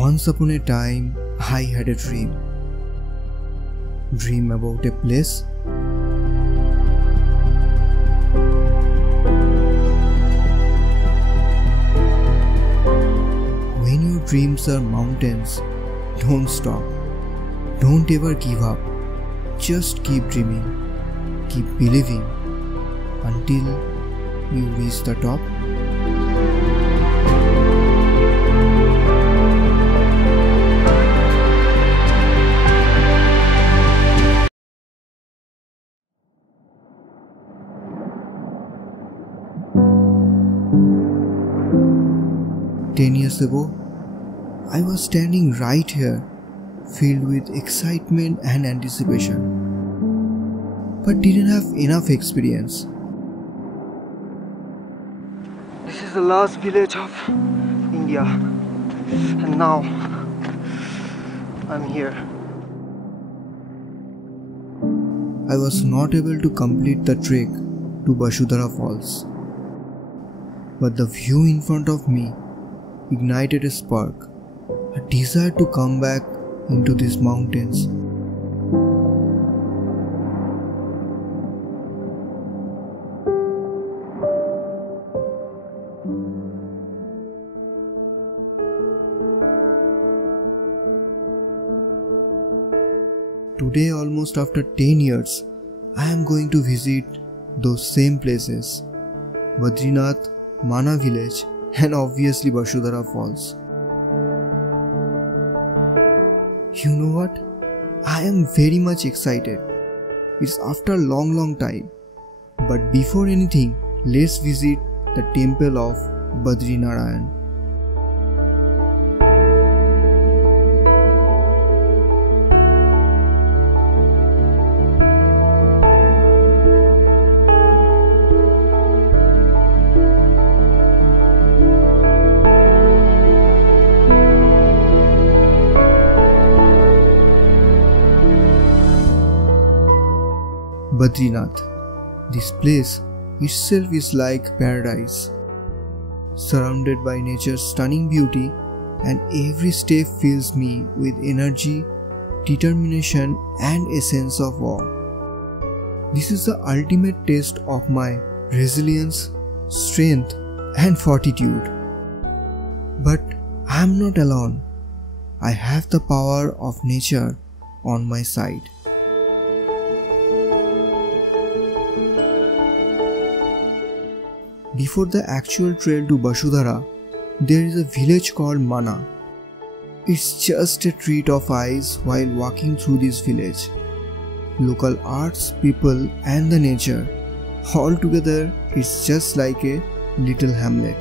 Once upon a time, I had a dream. Dream about a place when your dreams are mountains. Don't stop. Don't ever give up. Just keep dreaming. Keep believing until you reach the top. Ten years ago, I was standing right here, filled with excitement and anticipation, but didn't have enough experience. This is the last village of India, and now I'm here. I was not able to complete the trek to Vasudhara Falls, but the view in front of me ignited a spark, a desire to come back into these mountains. Today, almost after 10 years, I am going to visit those same places: Badrinath, Mana village, and obviously Vasudhara Falls. You know what? I am very much excited. It's after a long time. But before anything, let's visit the temple of Badrinath. Badrinath. This place itself is like paradise, surrounded by nature's stunning beauty, and every step fills me with energy, determination, and a sense of awe. This is the ultimate test of my resilience, strength, and fortitude. But I am not alone. I have the power of nature on my side. Before the actual trail to Vasudhara, there is a village called Mana. It's just a treat of eyes while walking through this village. Local arts, people, and the nature, all together, it's just like a little hamlet.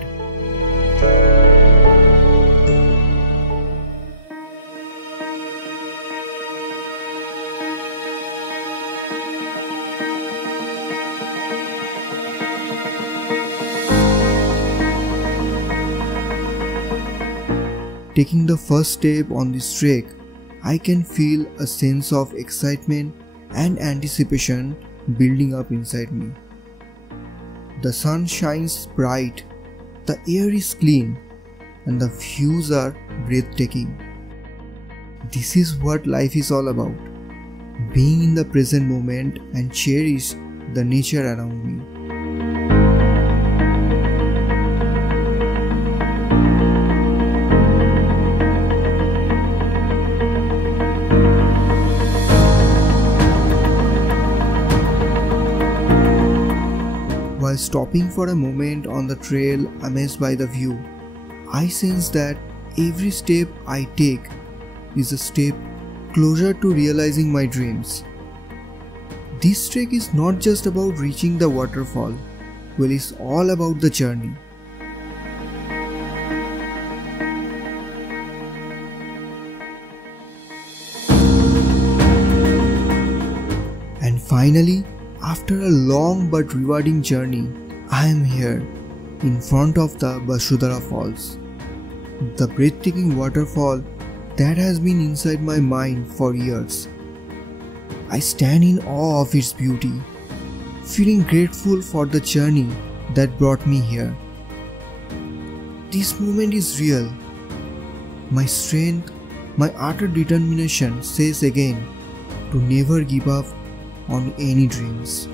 Taking the first step on this trek, I can feel a sense of excitement and anticipation building up inside me. The sun shines bright, the air is clean, and the views are breathtaking. This is what life is all about: being in the present moment and cherish the nature around me. While stopping for a moment on the trail amazed by the view, I sense that every step I take is a step closer to realizing my dreams. This trek is not just about reaching the waterfall, well, it's all about the journey. And finally, after a long but rewarding journey, I am here, in front of the Vasudhara Falls, the breathtaking waterfall that has been inside my mind for years. I stand in awe of its beauty, feeling grateful for the journey that brought me here. This moment is real. My strength, my utter determination says again to never give up on any dreams.